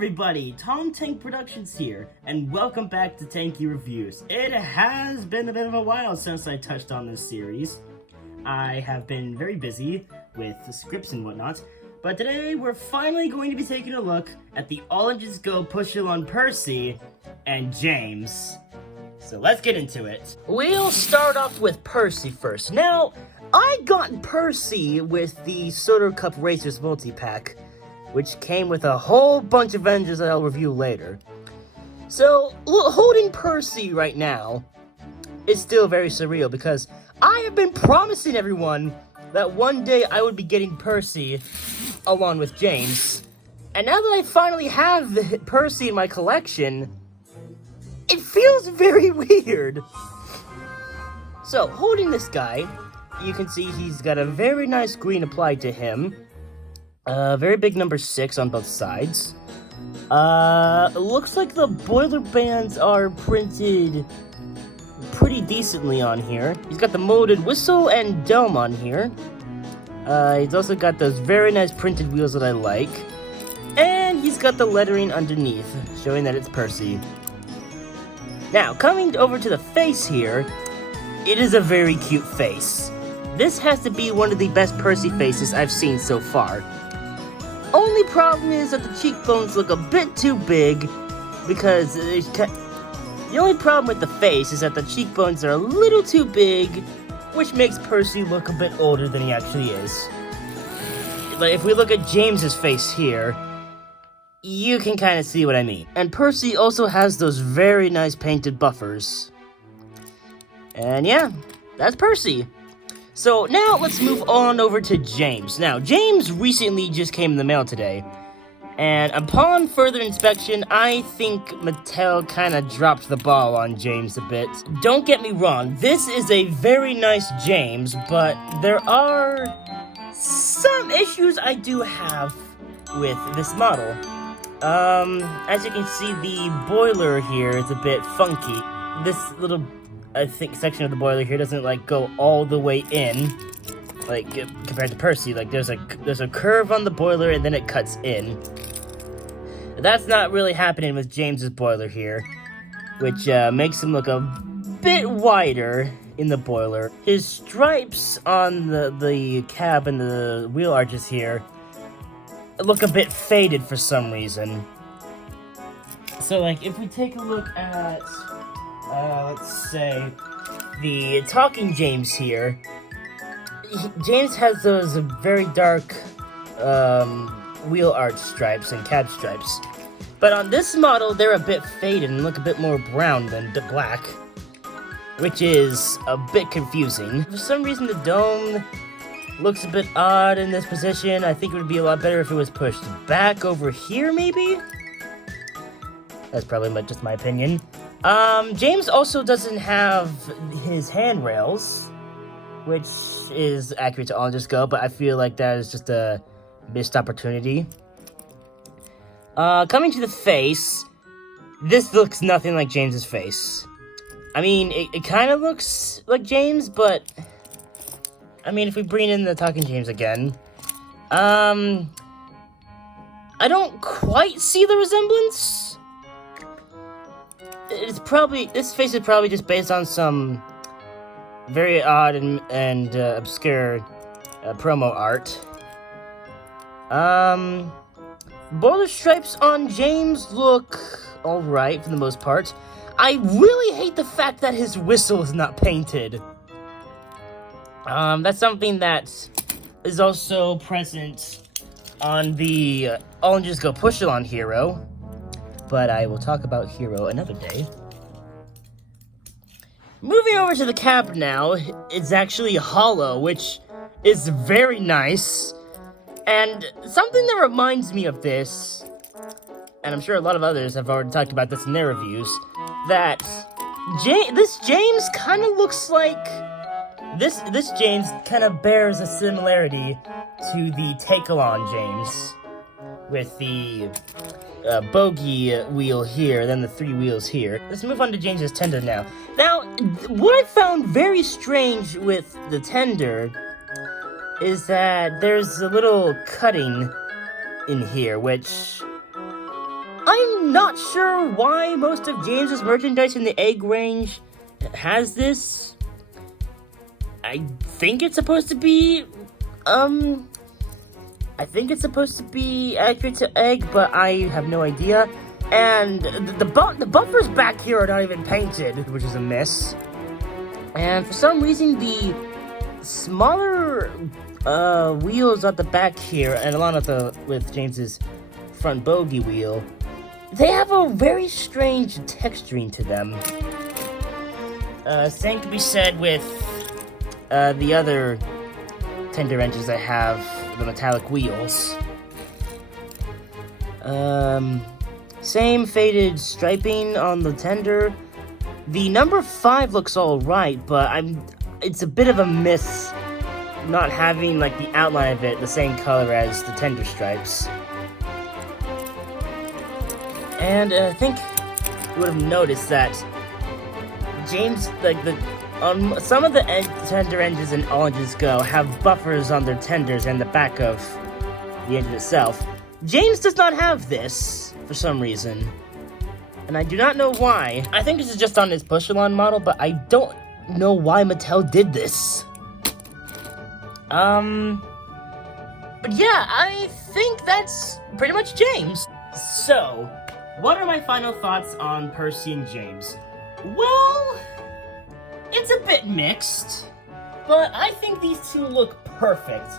everybody, Tankie Productions here, and welcome back to Tankie Reviews. It has been a bit of a while since I touched on this series. I have been very busy with the scripts and whatnot, but today we're finally going to be taking a look at the All Engines Go push-along Percy and James. So let's get into it. We'll start off with Percy first. Now, I got Percy with the Soda Cup Racers multi-pack, which came with a whole bunch of engines that I'll review later. So, holding Percy right now is still very surreal because I have been promising everyone that one day I would be getting Percy along with James. And now that I finally have Percy in my collection, it feels very weird. So, holding this guy, you can see he's got a very nice green applied to him. Very big number 6 on both sides. Looks like the boiler bands are printed pretty decently on here. He's got the molded whistle and dome on here. He's also got those very nice printed wheels that I like. And he's got the lettering underneath, showing that it's Percy. Now, coming over to the face here, it is a very cute face. This has to be one of the best Percy faces I've seen so far. Only problem is that the cheekbones look a bit too big, because the only problem with the face is that the cheekbones are a little too big, which makes Percy look a bit older than he actually is. Like, if we look at James's face here, you can kind of see what I mean. And Percy also has those very nice painted buffers. And yeah, that's Percy. So now let's move on over to James. Now, James recently just came in the mail today, and upon further inspection, I think Mattel kind of dropped the ball on James a bit. Don't get me wrong, this is a very nice James, but there are some issues I do have with this model. As you can see, the boiler here is a bit funky. This little section of the boiler here doesn't like go all the way in, like compared to Percy. Like there's a curve on the boiler and then it cuts in. That's not really happening with James's boiler here, which makes him look a bit wider in the boiler. His stripes on the cab and the wheel arches here look a bit faded for some reason. So like if we take a look at let's say, the Talking James here. James has those very dark wheel arch stripes and cab stripes. But on this model, they're a bit faded and look a bit more brown than black, which is a bit confusing. For some reason, the dome looks a bit odd in this position. I think it would be a lot better if it was pushed back over here, maybe? That's probably just my opinion. James also doesn't have his handrails, which is accurate to All Engines Go, but I feel like that is just a missed opportunity. Coming to the face, this looks nothing like James's face. I mean, it kind of looks like James, but I mean, if we bring in the Talking James again, I don't quite see the resemblance. This face is probably just based on some very odd and obscure promo art. Boiler stripes on James look alright for the most part. I really hate the fact that his whistle is not painted. That's something that is also present on the All Engines Go push-along hero. But I will talk about Hero another day. Moving over to the cab now, it's actually hollow, which is very nice. And something that reminds me of this, and I'm sure a lot of others have already talked about this in their reviews, that this James kind of looks like... This James kind of bears a similarity to the Take-Along James, with the bogey wheel here, then the 3 wheels here. Let's move on to James's tender now. Now, what I found very strange with the tender is that there's a little cutting in here, which I'm not sure why most of James's merchandise in the egg range has this. I think it's supposed to be, accurate to egg, but I have no idea. And the bumpers back here are not even painted, which is a miss. And for some reason, the smaller wheels at the back here, and along with James's front bogey wheel, they have a very strange texturing to them. Same can be said with the other tender engines that have the metallic wheels. Same faded striping on the tender. The number 5 looks alright, but it's a bit of a miss not having like the outline of it the same color as the tender stripes. And I think you would have noticed that James, some of the tender engines in All Engines Go have buffers on their tenders and the back of the engine itself. James does not have this for some reason, and I do not know why. I think this is just on his push-along model, but I don't know why Mattel did this. But yeah, I think that's pretty much James. So, what are my final thoughts on Percy and James? Well, it's a bit mixed, but I think these two look perfect.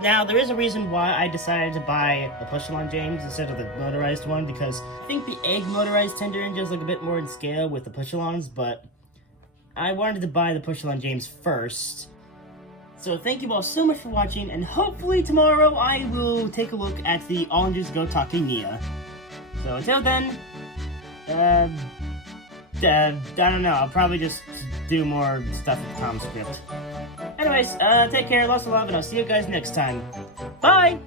Now, there is a reason why I decided to buy the push-along James instead of the motorized one, because I think the egg motorized tender engines look a bit more in scale with the push-alongs, but I wanted to buy the push-along James first. So thank you all so much for watching, and hopefully tomorrow I will take a look at the All Engines Go Talking Nia. So until then, I don't know, I'll probably just do more stuff with Tom's script. Anyways, take care, lots of love, and I'll see you guys next time. Bye!